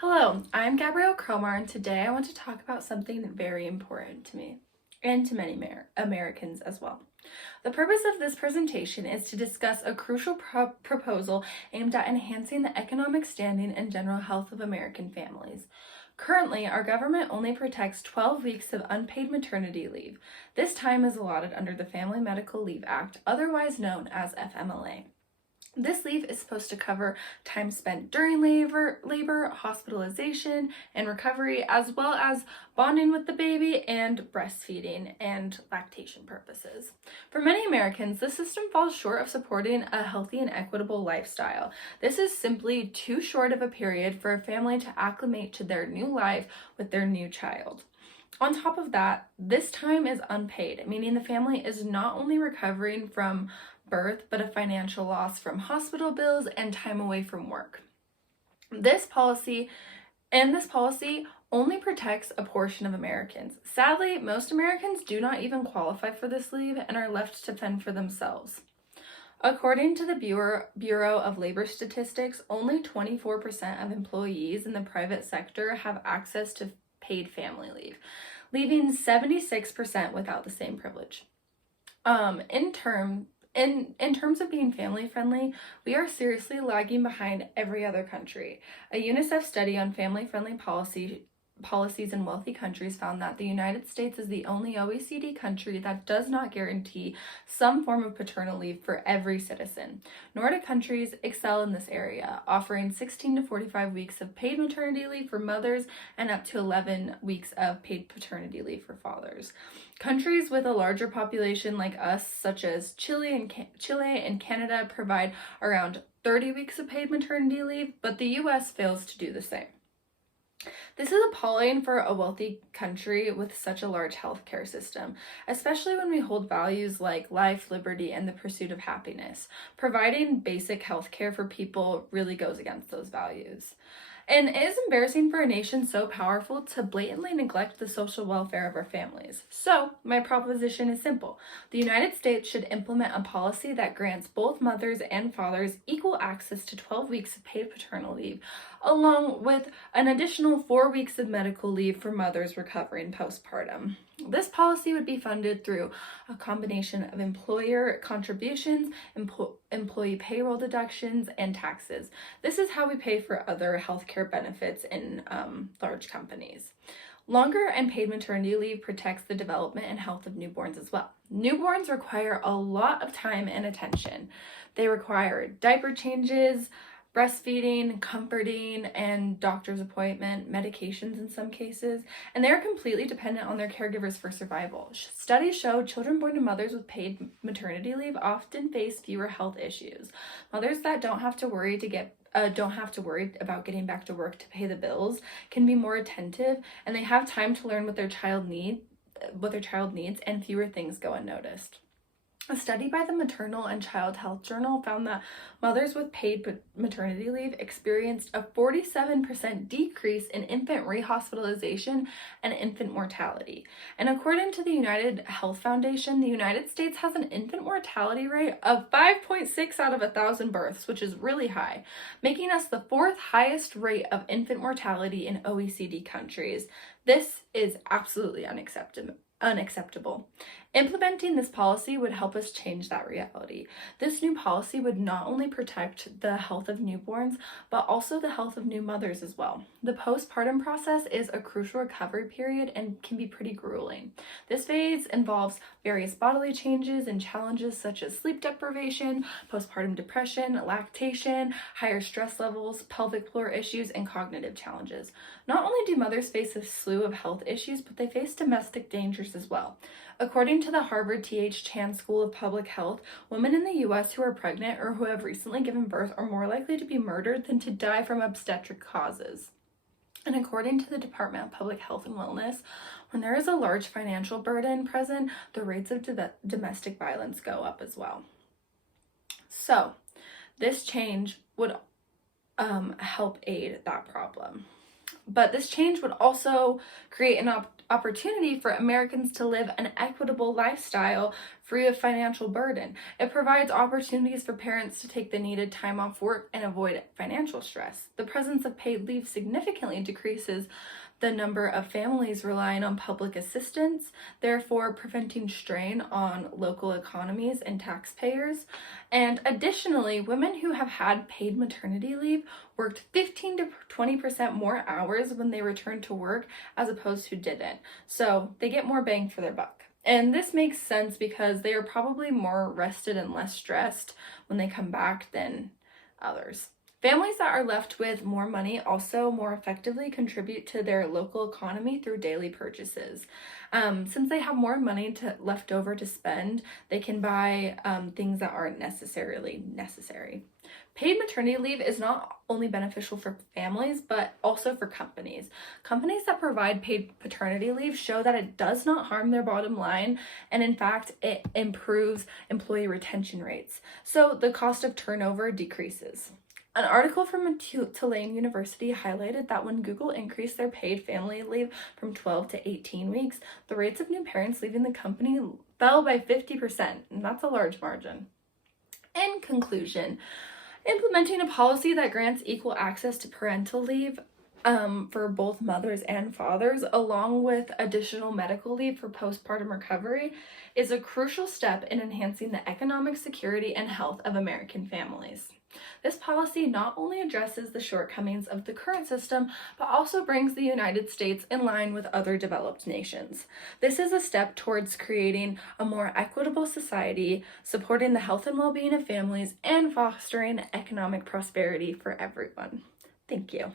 Hello, I'm Gabrielle Cromar, and today I want to talk about something very important to me and to many Americans as well. The purpose of this presentation is to discuss a crucial proposal aimed at enhancing the economic standing and general health of American families. Currently, our government only protects 12 weeks of unpaid maternity leave. This time is allotted under the Family Medical Leave Act, otherwise known as FMLA. This leave is supposed to cover time spent during labor, hospitalization, and recovery, as well as bonding with the baby and breastfeeding and lactation purposes. For many Americans, the system falls short of supporting a healthy and equitable lifestyle. This is simply too short of a period for a family to acclimate to their new life with their new child. On top of that, this time is unpaid, meaning the family is not only recovering from birth, but a financial loss from hospital bills and time away from work. This policy only protects a portion of Americans. Sadly, most Americans do not even qualify for this leave and are left to fend for themselves. According to the Bureau of Labor Statistics, only 24% of employees in the private sector have access to paid family leave, leaving 76% without the same privilege. In terms of being family friendly, we are seriously lagging behind every other country. A UNICEF study on family friendly policies in wealthy countries found that the United States is the only OECD country that does not guarantee some form of paternal leave for every citizen. Nordic countries excel in this area, offering 16 to 45 weeks of paid maternity leave for mothers and up to 11 weeks of paid paternity leave for fathers. Countries with a larger population like us, such as Chile and Canada, provide around 30 weeks of paid maternity leave, but the US fails to do the same. This is appalling for a wealthy country with such a large healthcare system, especially when we hold values like life, liberty, and the pursuit of happiness. Providing basic healthcare for people really goes against those values. And it is embarrassing for a nation so powerful to blatantly neglect the social welfare of our families. So, my proposition is simple. The United States should implement a policy that grants both mothers and fathers equal access to 12 weeks of paid paternal leave, along with an additional 4 weeks of medical leave for mothers recovering postpartum. This policy would be funded through a combination of employer contributions, employee payroll deductions, and taxes. This is how we pay for other healthcare benefits in large companies. Longer and paid maternity leave protects the development and health of newborns as well. Newborns require a lot of time and attention. They require diaper changes, breastfeeding, comforting, and doctor's appointment, medications in some cases, and they are completely dependent on their caregivers for survival. Studies show children born to mothers with paid maternity leave often face fewer health issues. Mothers that don't have to worry about getting back to work to pay the bills can be more attentive, and they have time to learn what their child needs, and fewer things go unnoticed. A study by the Maternal and Child Health Journal found that mothers with paid maternity leave experienced a 47% decrease in infant rehospitalization and infant mortality. And according to the United Health Foundation, the United States has an infant mortality rate of 5.6 out of 1,000 births, which is really high, making us the fourth highest rate of infant mortality in OECD countries. This is absolutely unacceptable. Implementing this policy would help us change that reality. This new policy would not only protect the health of newborns, but also the health of new mothers as well. The postpartum process is a crucial recovery period and can be pretty grueling. This phase involves various bodily changes and challenges such as sleep deprivation, postpartum depression, lactation, higher stress levels, pelvic floor issues, and cognitive challenges. Not only do mothers face a slew of health issues, but they face domestic dangers as well. According to the Harvard T.H. Chan School of Public Health, women in the U.S. who are pregnant or who have recently given birth are more likely to be murdered than to die from obstetric causes. And according to the Department of Public Health and Wellness, when there is a large financial burden present, the rates of domestic violence go up as well. So, this change would help aid that problem. But this change would also create an opportunity for Americans to live an equitable lifestyle free of financial burden. It provides opportunities for parents to take the needed time off work and avoid financial stress. The presence of paid leave significantly decreases the number of families relying on public assistance, therefore preventing strain on local economies and taxpayers. And additionally, women who have had paid maternity leave worked 15 to 20% more hours when they returned to work as opposed to didn't. So they get more bang for their buck. And this makes sense because they are probably more rested and less stressed when they come back than others. Families that are left with more money also more effectively contribute to their local economy through daily purchases. Since they have more money left over to spend, they can buy things that aren't necessarily necessary. Paid maternity leave is not only beneficial for families, but also for companies. Companies that provide paid paternity leave show that it does not harm their bottom line, and in fact, it improves employee retention rates. So the cost of turnover decreases. An article from Tulane University highlighted that when Google increased their paid family leave from 12 to 18 weeks, the rates of new parents leaving the company fell by 50%, and that's a large margin. In conclusion, implementing a policy that grants equal access to parental leave for both mothers and fathers, along with additional medical leave for postpartum recovery, is a crucial step in enhancing the economic security and health of American families. This policy not only addresses the shortcomings of the current system, but also brings the United States in line with other developed nations. This is a step towards creating a more equitable society, supporting the health and well-being of families, and fostering economic prosperity for everyone. Thank you.